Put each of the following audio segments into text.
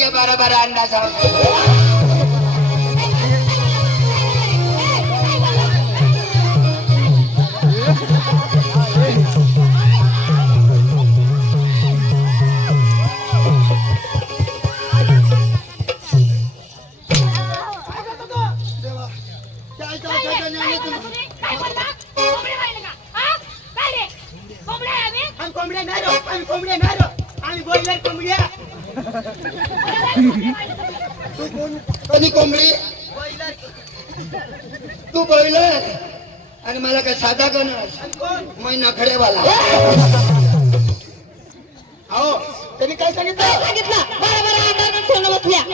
या बरोबर अंडा सांगतो. कधी कोंबडी तू बॉयलर आणि मला काय साधा गणस मी नखड्यावाला. हो त्यांनी काय सांगितलं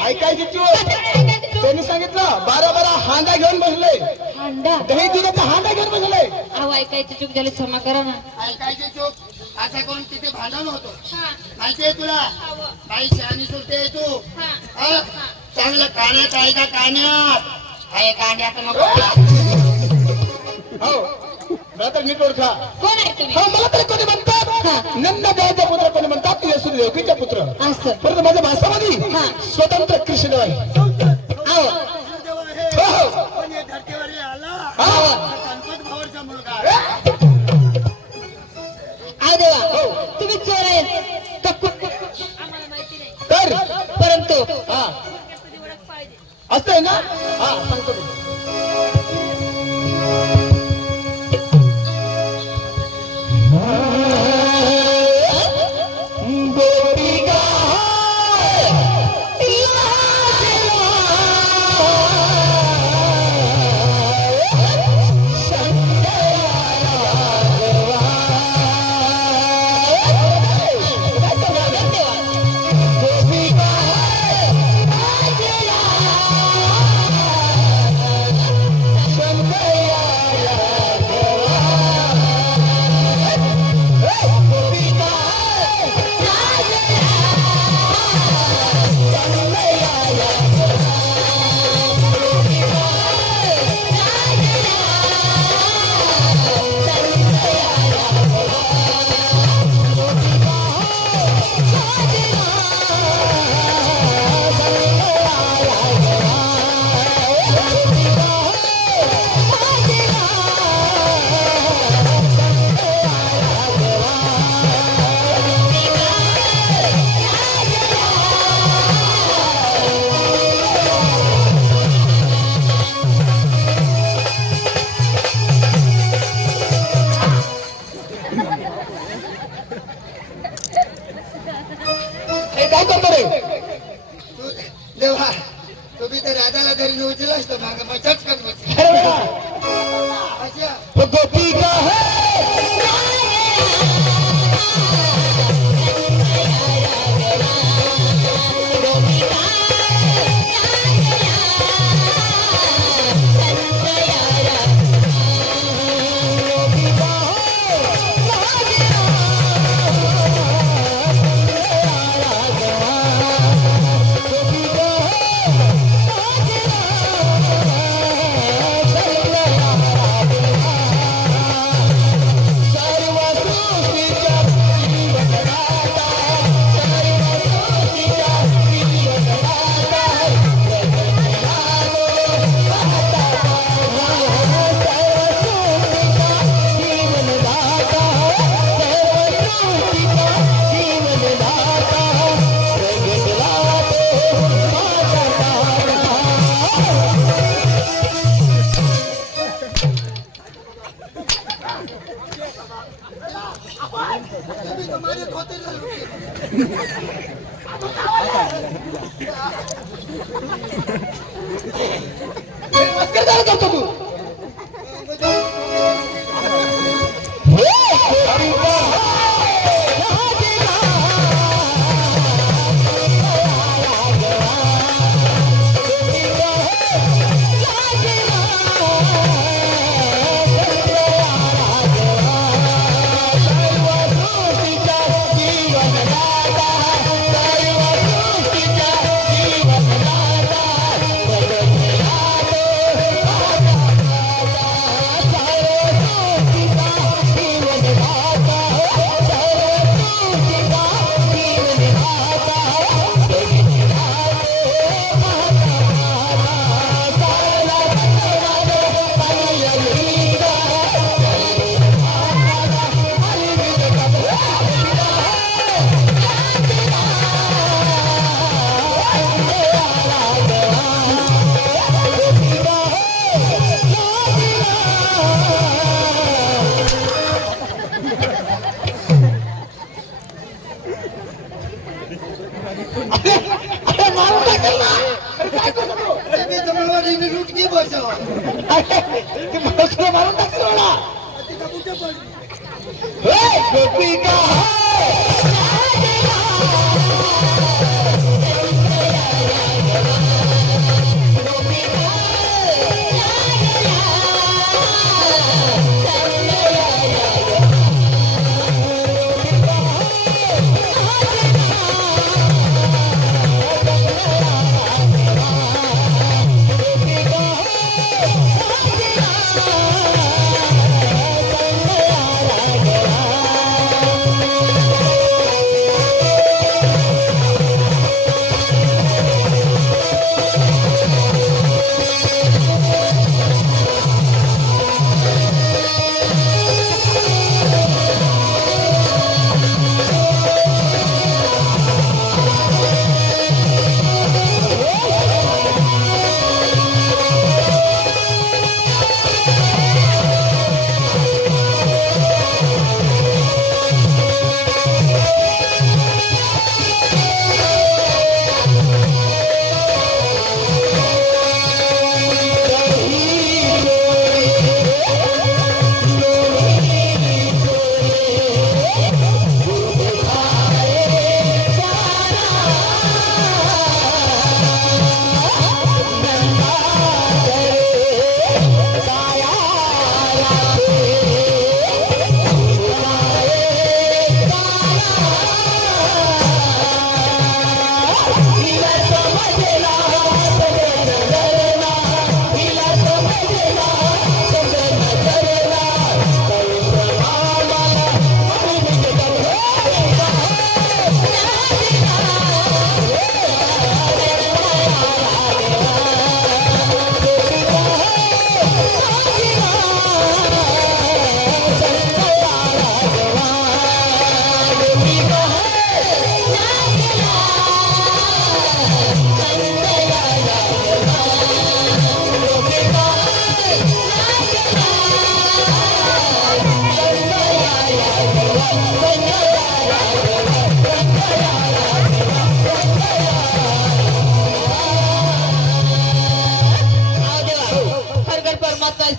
ऐकायची चूक. त्यांनी सांगितलं 12 हांडा घेऊन बसले. दही दुधाचा हांडा घेऊन बसले. अहो ऐकायची चूक झाली क्षमा करा ना. ऐकायची चूक असं करून तिथे भांडण होतो माहितीये तुला. बाई शहाणी सुटते तू. चांगलं काण्यात आहे का काण्यात आहे काण्यात नको. हो तर नीट ओळखा. कोण आहे तुम्ही? हो मला तरी कोणी म्हणतात नंद गायचा पुत्र कोणी म्हणतात यशोदेवकीचा पुत्र. असं परंतु माझ्या भाषामध्ये स्वतंत्र कृष्ण आहे. अहो अहो देवा तुम्ही चोर आहेत आम्हाला माहिती नाही तर परंतु असं आहे ना. सांगतो मी. काय करतो रे देवा. तुम्ही तर राजाला घरी उचला असतो माग मजाच करत गोपी का करतो तू. अरे अरे मारून टाकेल ना. अरे काय करतो तू? ते जमलवाडीने लुटकी बसव. अरे ते माणसाला मारून टाकेल मला. ए, गोपिका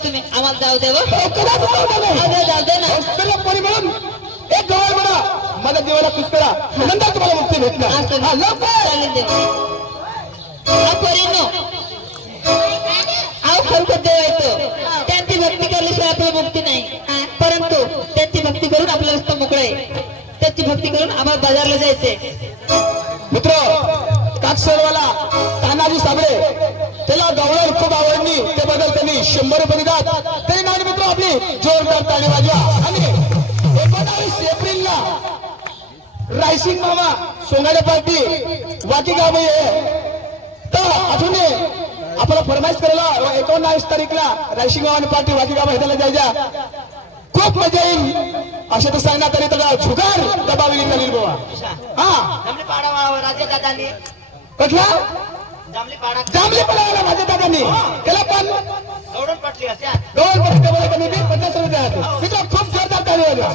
तुम्ही आम्हाला जाऊ दे जाऊ दे ना. सर्व परिमळून एक गवळ म्हणा माझ्या देवाला खुश करा नंतर तुम्हाला मुक्ती भेटणार. हा, लवकर. खरोखर देव येतो त्यांची भक्ती केल्याशिवाय आपल्याला मुक्ती नाही. परंतु त्यांची भक्ती करून आपलं रस्ता मोकळं आहे. त्यांची भक्ती करून आम्हाला बाजारला जायचंय. मित्र काकसरवाला तानाजी साबळे त्याला गवळण खूप आवडली त्याबद्दल त्यांनी 100 रुपये दिलात. तरी नाही मित्र आपली जोरदार ताली वाजवा. आणि 19 एप्रिलला रायसिंग मामा सोंगाडे पार्टी वाकी गाव आहे तर अजून आपल्याला फरमाईश करायला 19 तारीखला रायसिंग मामा पार्टी वाकी गाव भेटायला जायच्या. खूप मजा येईल असे तर सांगण्यात आले तर झुगार दबावली चालेल बाबा. हा राजे दादांनी कठला जांभली पाडा जांभली पडायला माझ्या दादांनी त्याला पण गौडन पटली असे गव्हर्नमेंट कमी 50 रुपये आहे. मित्र खूप जोरदार ताली वाजवा.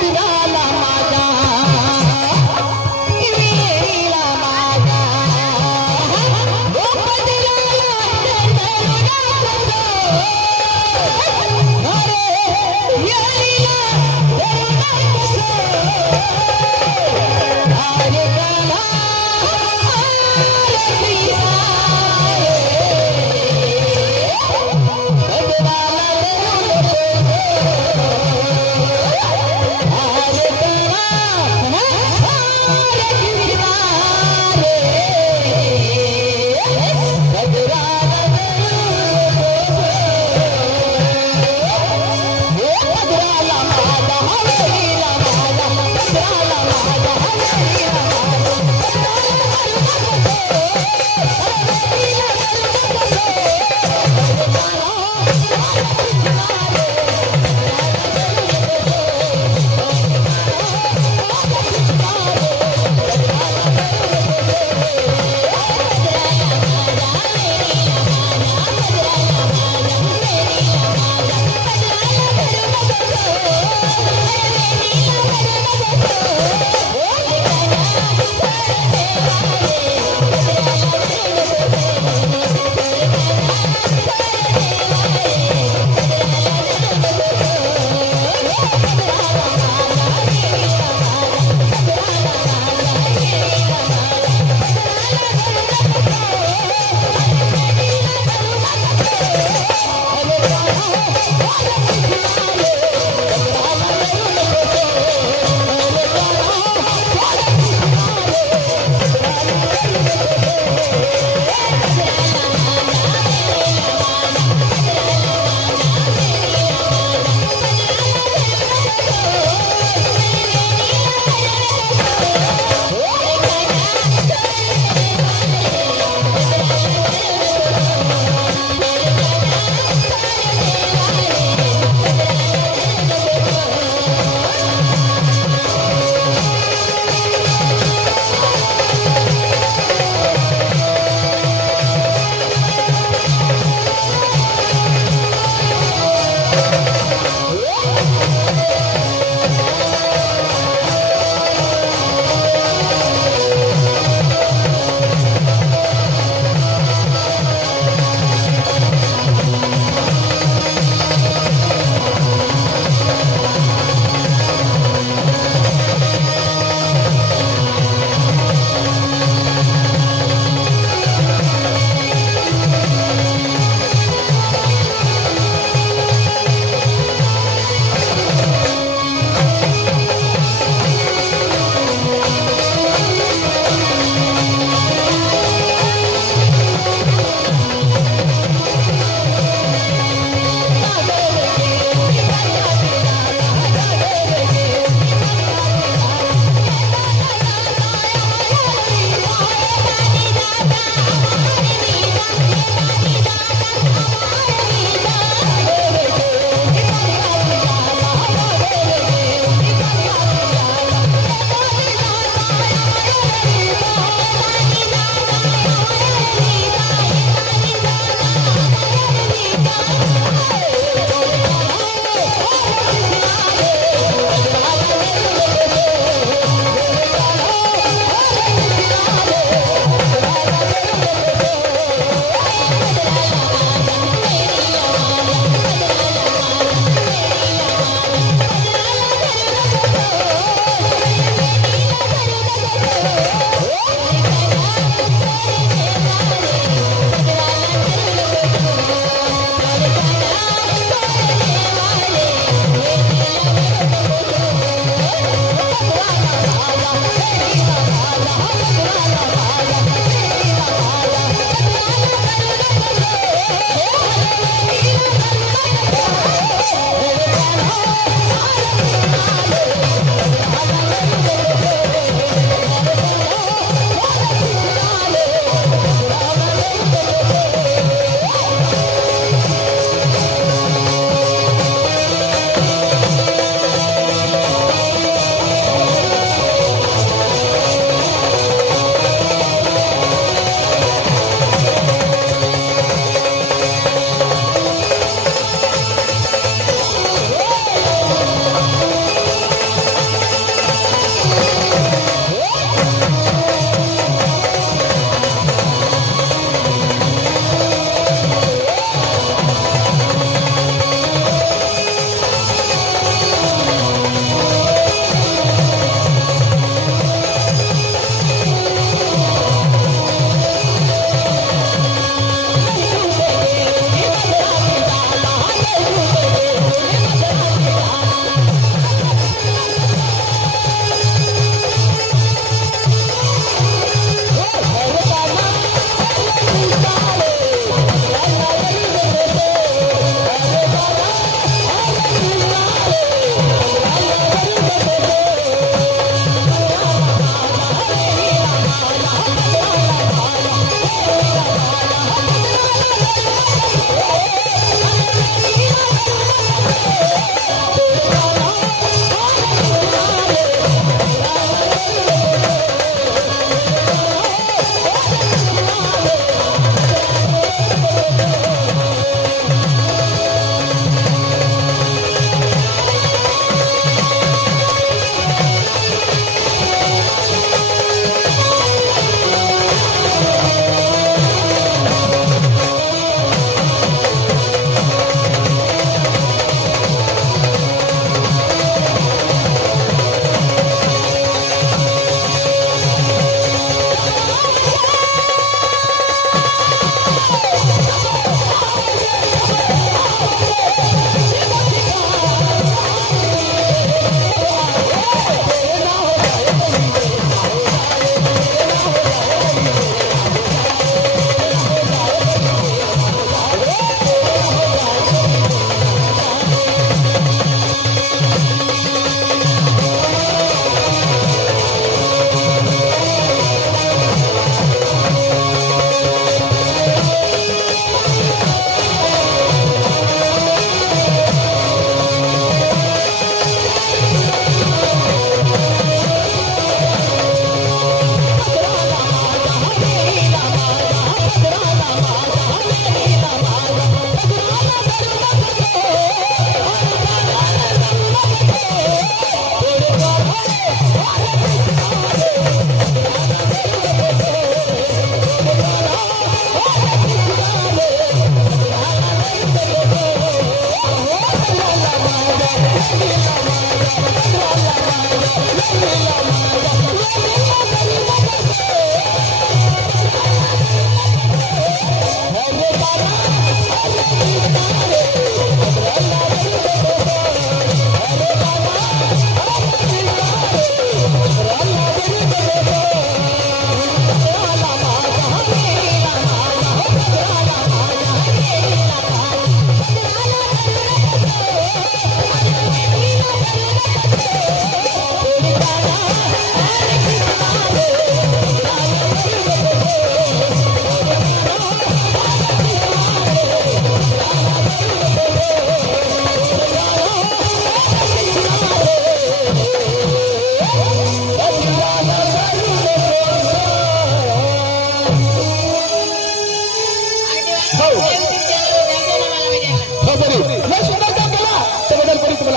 विराला माझा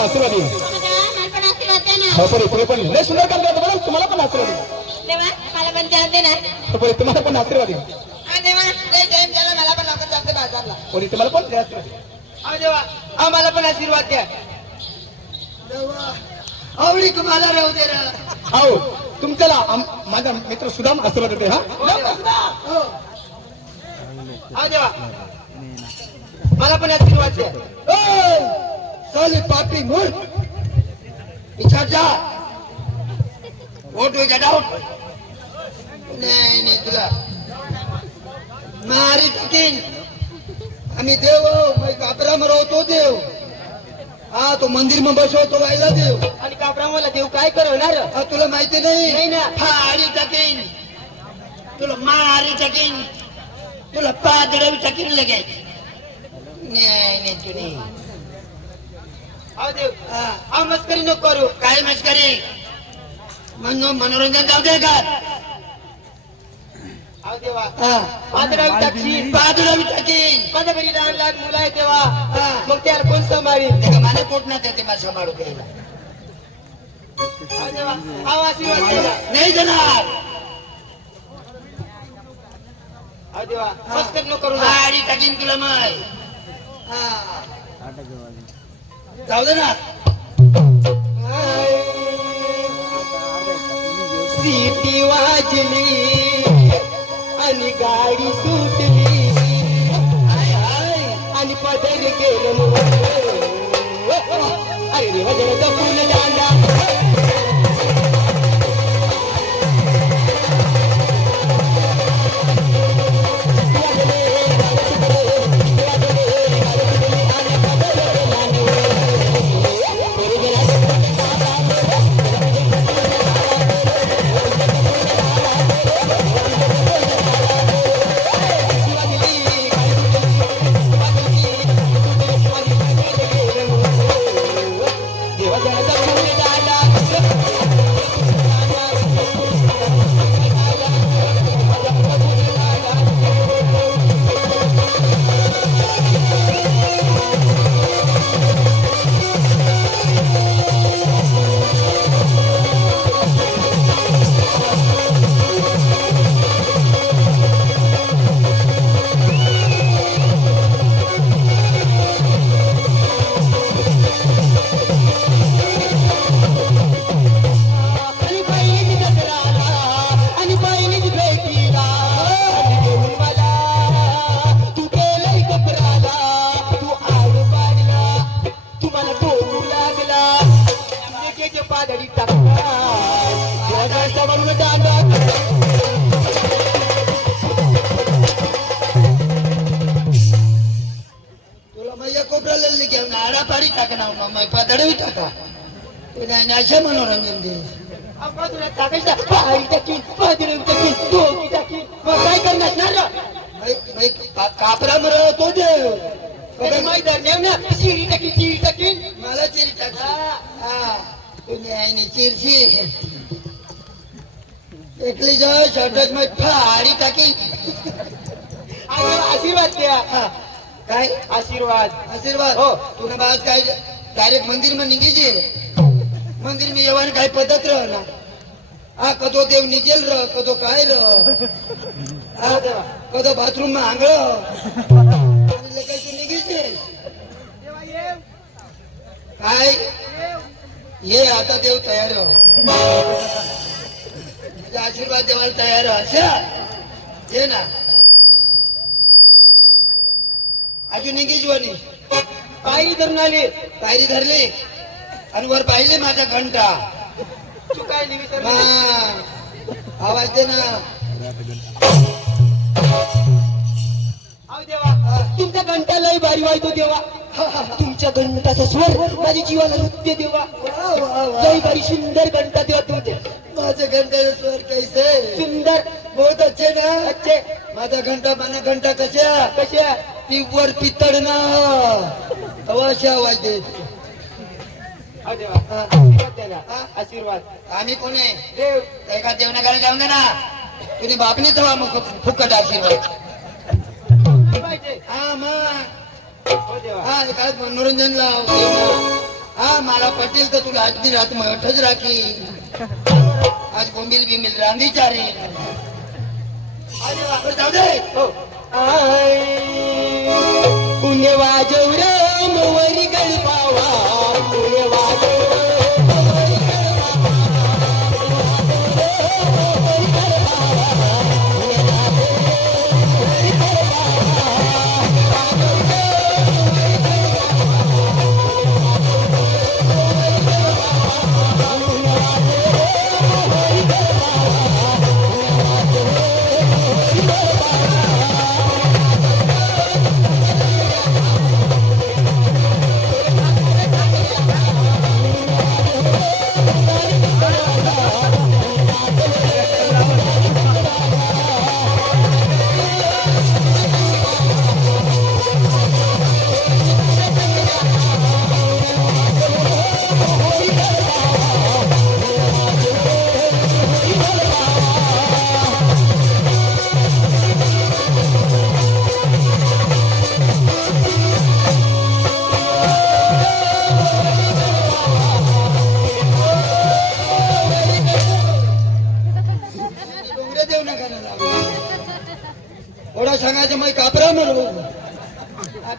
आशीर्वाद येईल मला पण आशीर्वाद द्या ना. हो परी तुम्ही पण लय सुंदर काम करता बरं तुम्हाला पण आशीर्वाद येईल देवा मला पण द्या दे ना. हो परी तुम्हाला पण आशीर्वाद येईल देवा जय जय त्याला मला पण लवकर जाते बाजारला. परी तुम्हाला पण लय आशीर्वाद येईल देवा आम्हाला पण आशीर्वाद द्या देवा आवडी तुम्हाला राहू दे रे. हो तुमच्याला माझा मित्र सुदाम आशीर्वाद देते हा हो देवा मला पण आशीर्वाद द्या. साली पापी मूर्ख विचार जा वोट वेगळा डाऊट नाही नाही तुला मारी टाकीन आम्ही देव कापरा मरवतो देव हा तो मंदिर में बसवतो व्हायला देव आणि कापरा मला देव काय करवणार हा तुला माहिती नाही ना फाडी टाकीन तुला मारी टाकीन तुला पादडवी टाकीन लगेच नाही नाही तुम्ही देव हा मस्करी नको करू काय मस्करी मनोरंजन जाऊ दे का पादडवी टाकीन माझ्या घरी लहान लहान मुलं आहे तेव्हा मग त्याला कोण सांभाळी मला पोट ना ते मला सांभाळू द्यायला नाही देणार मस्कर नको करू गाडी टाकीन तुला मग जाऊ दे ना सीटी वाजली आणि गाडी सुटली आणि पदर गेलो अरे वजनाचा फुल दांडा अशा मनोरंजन दे काय करणार कापरा मर तो देव चिरी टाकीन मला चिरी टाका तुम्ही आहे चिरशी एकली जाऊ शर्टात मग फाडी टाकी आशीर्वाद द्या काय आशीर्वाद हो तुला बाज काय डायरेक्ट मंदिर में निघीचे मंदिर में येवानी काय पद्धत रह ना हा कदो देव निघेल र कदो काय कदो बाथरूम में आंगळ काय तू निघीचे काय ये आता देव तयार आशीर्वाद देवाला तयार अशा ये ना अजून निघीजवानी पायरी धरून आली पायरी धरली आणि वर पाहिले माझा घंटा आवाज दे ना तुमचा घंटा लय भारी वाजतो देवा तुमच्या घंटाचा स्वर माझ्या जीवाला नृत्य देवा लय भारी सुंदर घंटा देवा तुमचे माझे घंटाचा स्वर कैसे सुंदर बहुत अच्छे ना अच्छे माझा घंटा मला घंटा कशा ती वर पितळ ना अवश्य आवाज दे आशीर्वाद आम्ही कोण आहे देव एका जेवणाकडे जाऊन दे ना तुम्ही बापनी तेव्हा मग फुकट आशीर्वाद हा मग हा काय मनोरंजन लाव हा मला पटेल तर तुला आज रात मठच राखी आज बोंबील बिंबील रांधी चारे जाऊ दे हो पुण्य वाजव रे मोवरी गळपावा पुण्य वाजव सांगायचं मग कापरा म्हणू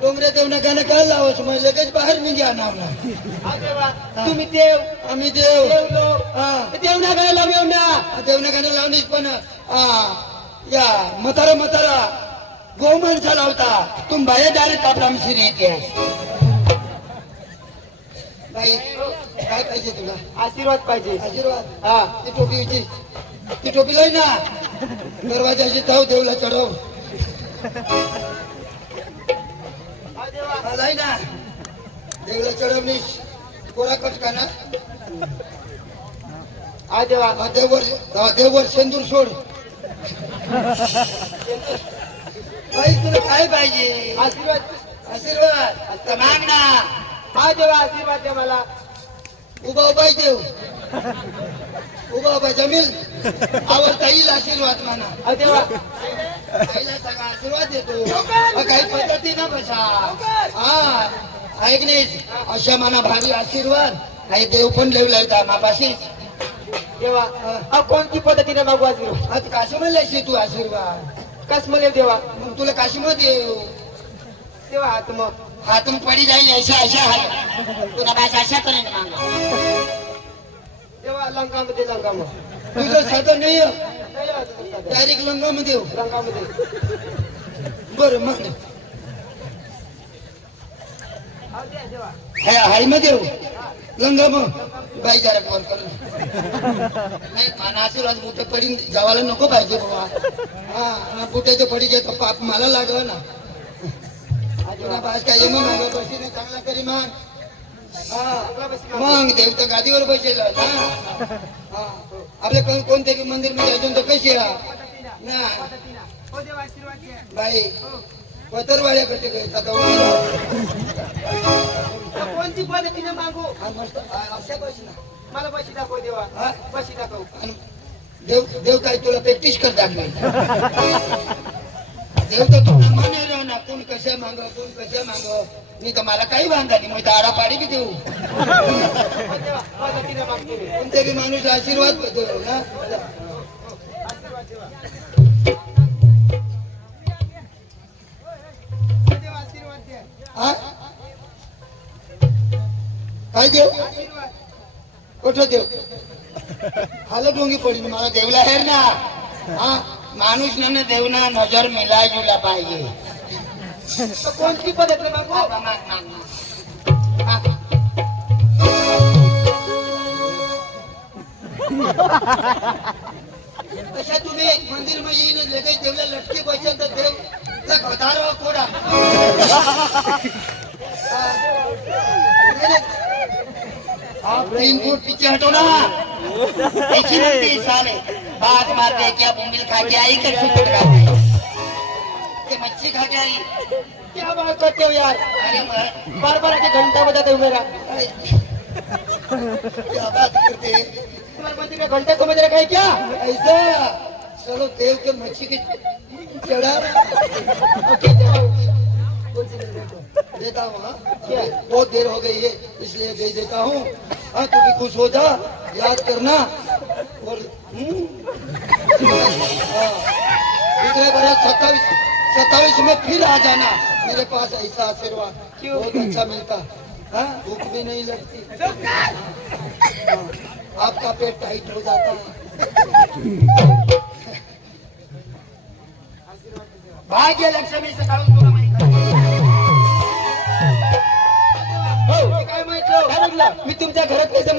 डोंगरे देव ना गाणं काय लावायचं मग लगेच बाहेर निघा नावला तुम्ही देव आम्ही देव देव ना गाणं लावू ना देवना गाणं लावणीच पण या म्हातारा गो माणसा लावता तुम बाया डायरेक्ट कापरा मिशीन येते बाई काय पाहिजे तुला आशीर्वाद पाहिजे आशीर्वाद हा ती टोपी लय ना दरवाजाची धाव देवला चढव लय ना देवला चढवणीस कोरा कटका ना देवर सेंदूर सोड बाई तुला काय पाहिजे आशीर्वाद आता माग ना हा देवा आशीर्वाद द्या मला उभा देव उभा जमील आवडता येईल आशीर्वाद म्हणा देवा आईला सगळा आशीर्वाद देतो काही पद्धती ना बसा हा ऐक नाही अशा मना भारी आशीर्वाद काही देव पण लिवला होता मापाशी देवा कोणती पद्धतीने मागू आशीर्वाद आता काशीमध्ये तू आशीर्वाद कस मला देवा मग तुला काशीमध्ये येऊ देवा हात मग हातून पडी जाईल अशा हात तुला भाषा अशा करेन मागा देवा लंकामध्ये लंकाम तुझं साधन नाही डायरेक्ट लंगामध्ये येऊ लंकामध्ये बरं मग हाय मध्ये येऊ लंगा मग बाई जरा कॉल कर नाही मला आशीर्वाद बुटे पडी जावायला नको पाहिजे बाबा हा बुट्याचे पडी घेतो पाप मला लागव ना तुला बास काय ये मग बसीने चांगला करी मग मग देव तर गादीवर बसेल ना आपल्या कोणत्या बी मंदिर मध्ये अजून तर कशी ना बाई पतरवाड्या कसे कोणती पद्धतीने मागू मस्त अशा बस ना मला बशी दाखव देवा बशी दाखव देव काय तुला प्रॅक्टिस कर दाखवेल देव तर तुला माने ना कोण कशा माग मी तर मला काही बांधा नाही मग आडापाडी बी देऊ पद्धतीने मागतो कोणत्या बी माणूस आशीर्वाद देऊ ना हा काय देव कुठं देव हाल डोंगी पडली मला देवला हेर ना हा माणूस ना देवना नजर मिलाजुला पाहिजे कोणती पद्धतीने मागू कशा तुम्ही मंदिर मध्ये येईन लगेच देवला लटके बसेल तर देव घोटाळ कोडा तीन फूट पीछे हटो ना ऐसी बनती साले बात मारते क्या बोंबिल खा के आई कर सुपट खाते के मच्छी खा के आई क्या बात करते हो यार अरे बार बार आके घंटा बजाते हो मेरा क्या बात करते तुम्हारे मंदिर का घंटा समझ रखा है क्या ऐसा चलो देव के मच्छी की चढ़ा ओके देवा देता हूँ हाँ? बहुत देर हो गई है इसलिए दे देता हूँ हाँ तू भी खुश हो जा याद करना और हाँ, पिछले बरस 27 में फिर आ जाना मेरे पास ऐसा आशीर्वाद बहुत अच्छा मिलता हाँ भूख भी नहीं लगती हाँ, आपका पेट टाइट हो जाता है भाग्य लक्ष्मी से काढून तुला माहित आहे. हो, काय म्हटलं मी तुमच्या घरात कसं